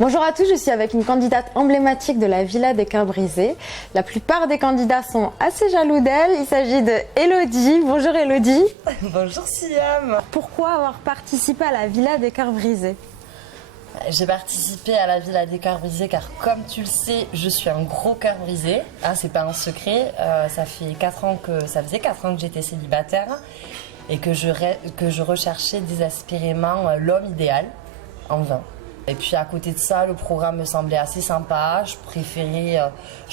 Bonjour à tous, je suis avec une candidate emblématique de la Villa des Cœurs Brisés. La plupart des candidats sont assez jaloux d'elle. Il s'agit de Elodie. Bonjour Elodie. Bonjour Siam. Pourquoi avoir participé à la Villa des Cœurs Brisés? J'ai participé à la Villa des Cœurs Brisés car, comme tu le sais, je suis un gros cœur brisé. Hein, c'est pas un secret. Ça faisait 4 ans que j'étais célibataire et que je recherchais désespérément l'homme idéal en vain. Et puis à côté de ça, le programme me semblait assez sympa. Je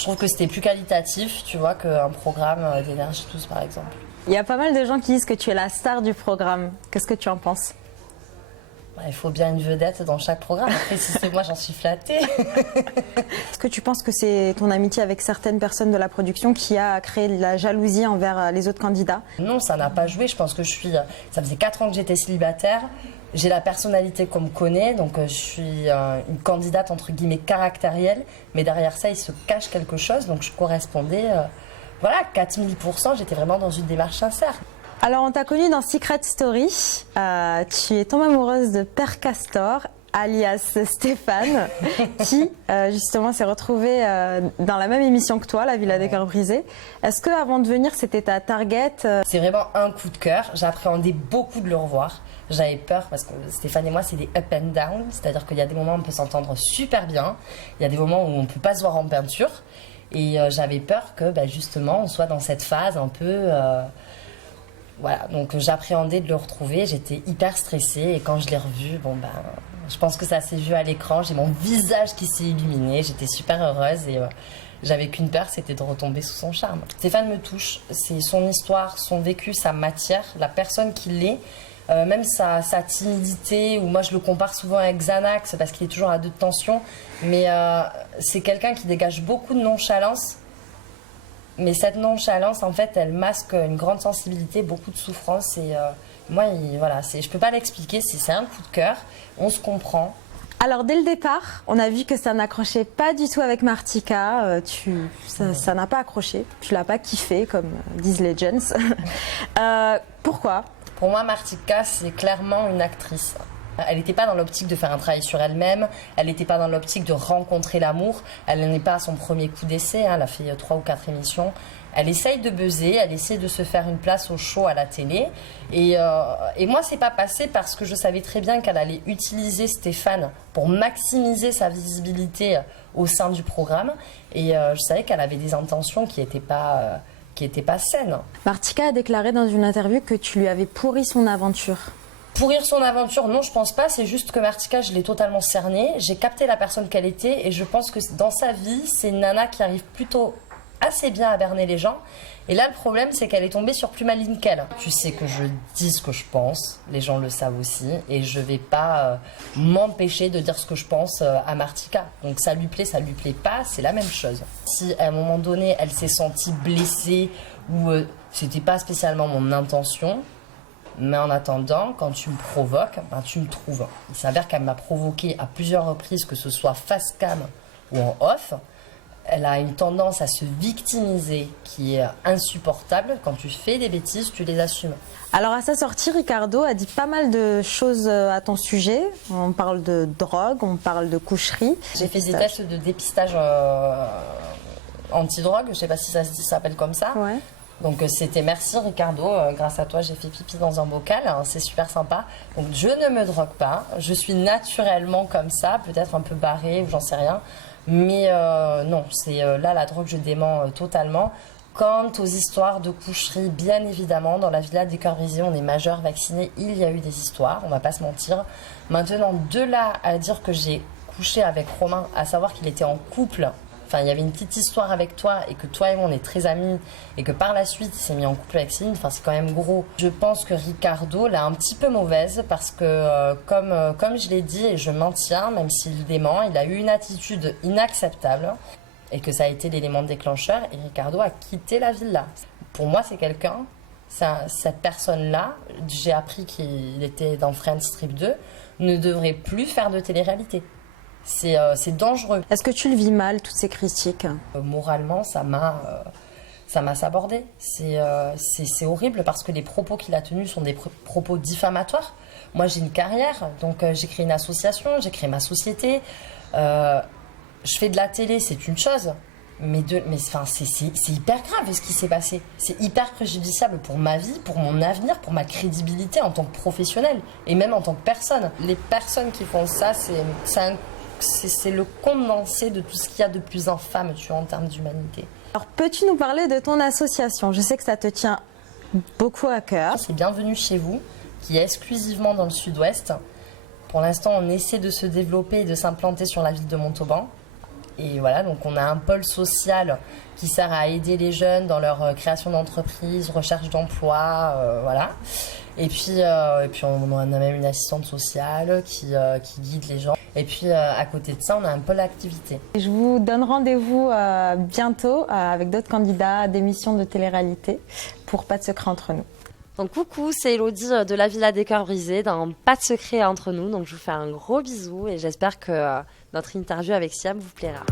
trouve que c'était plus qualitatif, tu vois, qu'un programme d'énergie tous par exemple. Il y a pas mal de gens qui disent que tu es la star du programme. Qu'est-ce que tu en penses? Il faut bien une vedette dans chaque programme. Après, si c'est moi, j'en suis flattée. Est-ce que tu penses que c'est ton amitié avec certaines personnes de la production qui a créé de la jalousie envers les autres candidats? Non, ça n'a pas joué. Je pense que ça faisait 4 ans que j'étais célibataire. J'ai la personnalité qu'on me connaît, donc je suis une candidate entre guillemets caractérielle. Mais derrière ça, il se cache quelque chose. Donc je correspondais, 4000%. J'étais vraiment dans une démarche sincère. Alors, on t'a connue dans Secret Story. Tu es tombée amoureuse de Père Castor, alias Stéphane, qui justement s'est retrouvé dans la même émission que toi, la Villa des Cœurs Brisés. Est-ce que avant de venir, c'était ta target? C'est vraiment un coup de cœur. J'appréhendais beaucoup de le revoir. J'avais peur parce que Stéphane et moi, c'est des up and down. C'est-à-dire qu'il y a des moments où on peut s'entendre super bien. Il y a des moments où on ne peut pas se voir en peinture. Et j'avais peur que justement, on soit dans cette phase un peu... Voilà, donc j'appréhendais de le retrouver, j'étais hyper stressée et quand je l'ai revu, je pense que ça s'est vu à l'écran, j'ai mon visage qui s'est illuminé, j'étais super heureuse et j'avais qu'une peur, c'était de retomber sous son charme. Stéphane me touche, c'est son histoire, son vécu, sa matière, la personne qu'il est, même sa timidité, ou moi je le compare souvent avec Xanax parce qu'il est toujours à deux de tension, mais c'est quelqu'un qui dégage beaucoup de nonchalance. Mais cette nonchalance, en fait, elle masque une grande sensibilité, beaucoup de souffrance. Et moi, je peux pas l'expliquer, c'est un coup de cœur, on se comprend. Alors, dès le départ, on a vu que ça n'accrochait pas du tout avec Martika. Ça n'a pas accroché, tu l'as pas kiffé, comme disent les gens. Pourquoi? Pour moi, Martika, c'est clairement une actrice. Elle n'était pas dans l'optique de faire un travail sur elle-même, elle n'était pas dans l'optique de rencontrer l'amour, elle n'est pas à son premier coup d'essai, elle a fait 3 ou 4 émissions. Elle essaye de buzzer, elle essaie de se faire une place au show à la télé. Et moi, c'est pas passé parce que je savais très bien qu'elle allait utiliser Stéphane pour maximiser sa visibilité au sein du programme. Et je savais qu'elle avait des intentions qui n'étaient pas saines. Martika a déclaré dans une interview que tu lui avais pourri son aventure. Pourrir son aventure, non, je pense pas. C'est juste que Martika, je l'ai totalement cernée. J'ai capté la personne qu'elle était et je pense que dans sa vie, c'est une nana qui arrive plutôt assez bien à berner les gens. Et là, le problème, c'est qu'elle est tombée sur plus maligne qu'elle. Tu sais que je dis ce que je pense, les gens le savent aussi, et je vais pas m'empêcher de dire ce que je pense à Martika. Donc ça lui plaît pas, c'est la même chose. Si à un moment donné, elle s'est sentie blessée ou c'était pas spécialement mon intention, mais en attendant, quand tu me provoques, tu me trouves. Il s'avère qu'elle m'a provoqué à plusieurs reprises, que ce soit face cam ou en off. Elle a une tendance à se victimiser qui est insupportable. Quand tu fais des bêtises, tu les assumes. Alors à sa sortie, Ricardo a dit pas mal de choses à ton sujet. On parle de drogue, on parle de coucherie. J'ai fait des tests de dépistage anti-drogue, je ne sais pas si ça s'appelle comme ça. Ouais. Donc c'était merci Ricardo, grâce à toi j'ai fait pipi dans un bocal, hein, c'est super sympa. Donc je ne me drogue pas, je suis naturellement comme ça, peut-être un peu barrée ou j'en sais rien. Mais non, c'est là la drogue je dément totalement. Quant aux histoires de coucherie, bien évidemment, dans la Villa des Cœurs Brisés, on est majeur, vacciné, il y a eu des histoires, on va pas se mentir. Maintenant, de là à dire que j'ai couché avec Romain, à savoir qu'il était en couple, enfin il y avait une petite histoire avec toi et que toi et moi on est très amis et que par la suite il s'est mis en couple avec Céline, enfin c'est quand même gros. Je pense que Ricardo l'a un petit peu mauvaise parce que comme je l'ai dit et je maintiens, même s'il dément, il a eu une attitude inacceptable et que ça a été l'élément déclencheur et Ricardo a quitté la villa. Pour moi c'est quelqu'un, cette personne-là, j'ai appris qu'il était dans Friends Strip 2, ne devrait plus faire de télé-réalité. C'est dangereux. Est-ce que tu le vis mal, toutes ces critiques? Moralement, ça m'a sabordé. C'est horrible parce que les propos qu'il a tenus sont des propos diffamatoires. moi j'ai une carrière, donc j'ai créé une association, j'ai créé ma société. Je fais de la télé, c'est une chose. Mais c'est hyper grave ce qui s'est passé. C'est hyper préjudiciable pour ma vie, pour mon avenir, pour ma crédibilité en tant que professionnelle et même en tant que personne. Les personnes qui font ça, c'est le condensé de tout ce qu'il y a de plus infâme, tu vois, en termes d'humanité. Alors, peux-tu nous parler de ton association? Je sais que ça te tient beaucoup à cœur. C'est Bienvenue chez vous, qui est exclusivement dans le sud-ouest. Pour l'instant, on essaie de se développer et de s'implanter sur la ville de Montauban. Et voilà, donc on a un pôle social qui sert à aider les jeunes dans leur création d'entreprise, recherche d'emploi, voilà. Et puis on a même une assistante sociale qui guide les gens. Et puis à côté de ça, on a un pôle activité. Je vous donne rendez-vous bientôt avec d'autres candidats à des missions de télé-réalité pour Pas de secret entre nous. Donc coucou, c'est Elodie de la Villa des Cœurs Brisés dans Pas de secret entre nous. Donc je vous fais un gros bisou et j'espère que notre interview avec Siam vous plaira.